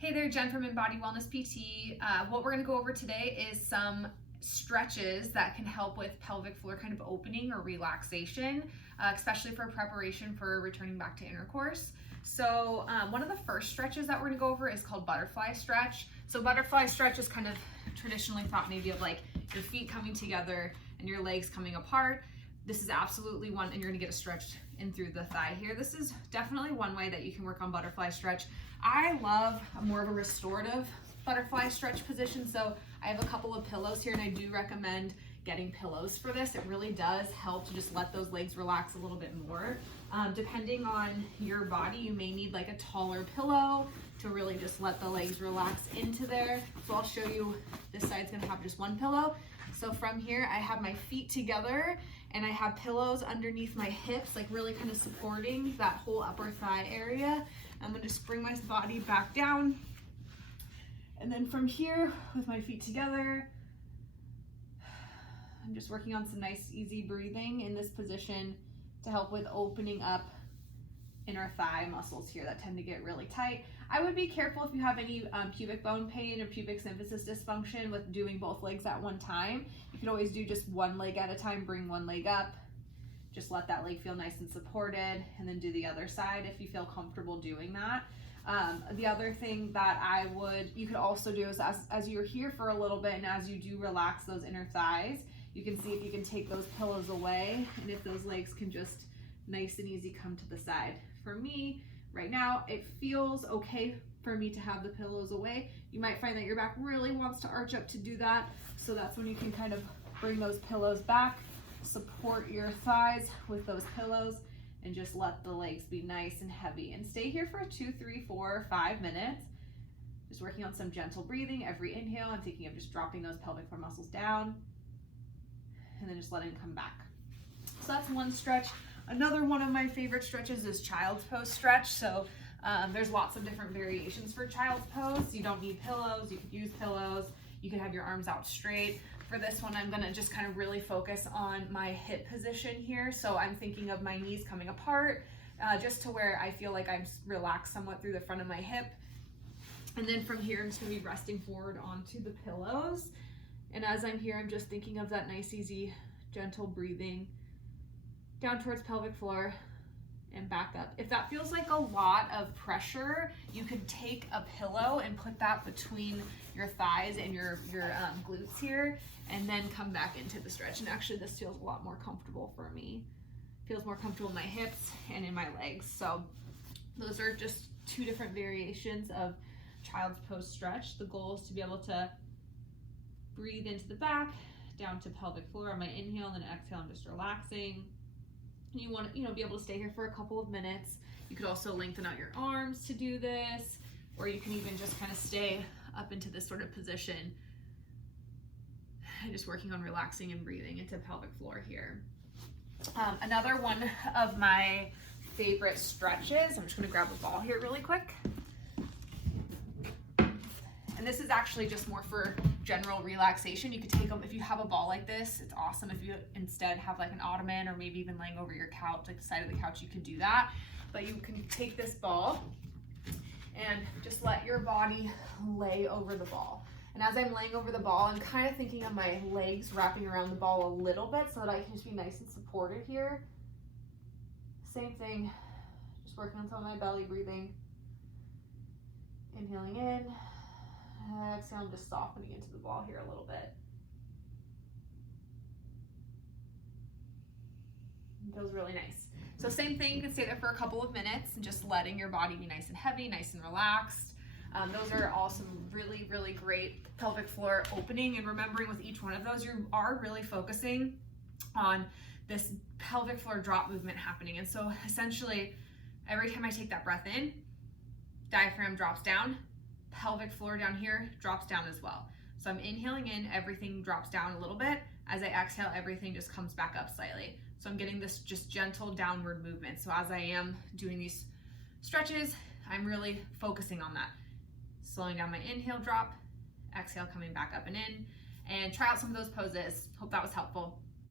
Hey there, Jen from Embody Wellness PT. What we're going to go over today is some stretches that can help with pelvic floor kind of opening or relaxation, especially for preparation for returning back to intercourse. So one of the first stretches that we're going to go over is called butterfly stretch. So butterfly stretch is kind of traditionally thought maybe of like your feet coming together and your legs coming apart. This is absolutely one, and you're gonna get a stretch in through the thigh here. This is definitely one way that you can work on butterfly stretch. I love more of a restorative butterfly stretch position. So I have a couple of pillows here, and I do recommend getting pillows for this. It really does help to just let those legs relax a little bit more. Depending on your body, you may need like a taller pillow to really just let the legs relax into there. So I'll show you, this side's gonna have just one pillow. So from here, I have my feet together and I have pillows underneath my hips, like really kind of supporting that whole upper thigh area. I'm gonna just bring my body back down. And then from here, with my feet together, I'm just working on some nice, easy breathing in this position to help with opening up inner thigh muscles here that tend to get really tight. I would be careful if you have any pubic bone pain or pubic symphysis dysfunction with doing both legs at one time. You can always do just one leg at a time, bring one leg up, just let that leg feel nice and supported, and then do the other side if you feel comfortable doing that. The other thing that you could also do is as you're here for a little bit and as you do relax those inner thighs, you can see if you can take those pillows away and if those legs can just nice and easy come to the side. For me, right now, it feels okay for me to have the pillows away. You might find that your back really wants to arch up to do that. So that's when you can kind of bring those pillows back, support your thighs with those pillows, and just let the legs be nice and heavy. And stay here for 2, 3, 4, 5 minutes. Just working on some gentle breathing. Every inhale, I'm thinking of just dropping those pelvic floor muscles down and then just letting them come back. So that's one stretch. Another one of my favorite stretches is child's pose stretch. So there's lots of different variations for child's pose. You don't need pillows, you could use pillows, you could have your arms out straight. For this one, I'm gonna just kind of really focus on my hip position here. So I'm thinking of my knees coming apart, just to where I feel like I'm relaxed somewhat through the front of my hip. And then from here, I'm just gonna be resting forward onto the pillows. And as I'm here, I'm just thinking of that nice, easy, gentle breathing down towards pelvic floor and back up. If that feels like a lot of pressure, you could take a pillow and put that between your thighs and your glutes here, and then come back into the stretch. And actually this feels a lot more comfortable for me. Feels more comfortable in my hips and in my legs. So those are just 2 different variations of child's pose stretch. The goal is to be able to breathe into the back, down to pelvic floor on my inhale, and then exhale, I'm just relaxing. And you want to, be able to stay here for a couple of minutes. You could also lengthen out your arms to do this, or you can even just kind of stay up into this sort of position. And just working on relaxing and breathing into pelvic floor here. Another one of my favorite stretches, I'm just gonna grab a ball here really quick. And this is actually just more for general relaxation. You could take them, if you have a ball like this, it's awesome. If you instead have like an ottoman or maybe even laying over your couch, like the side of the couch, you could do that. But you can take this ball and just let your body lay over the ball. And as I'm laying over the ball, I'm kind of thinking of my legs wrapping around the ball a little bit so that I can just be nice and supported here. Same thing, just working on some of my belly breathing. Inhaling in. Exhale, I'm just softening into the ball here a little bit. It feels really nice. So same thing, you can stay there for a couple of minutes and just letting your body be nice and heavy, nice and relaxed. Those are all some really, really great pelvic floor opening, and remembering with each one of those, you are really focusing on this pelvic floor drop movement happening. And so essentially, every time I take that breath in, diaphragm drops down, pelvic floor down here drops down as well. So I'm inhaling in, everything drops down a little bit. As I exhale, everything just comes back up slightly. So I'm getting this just gentle downward movement. So as I am doing these stretches, I'm really focusing on that. Slowing down my inhale, drop, exhale, coming back up and in. And try out some of those poses. Hope that was helpful.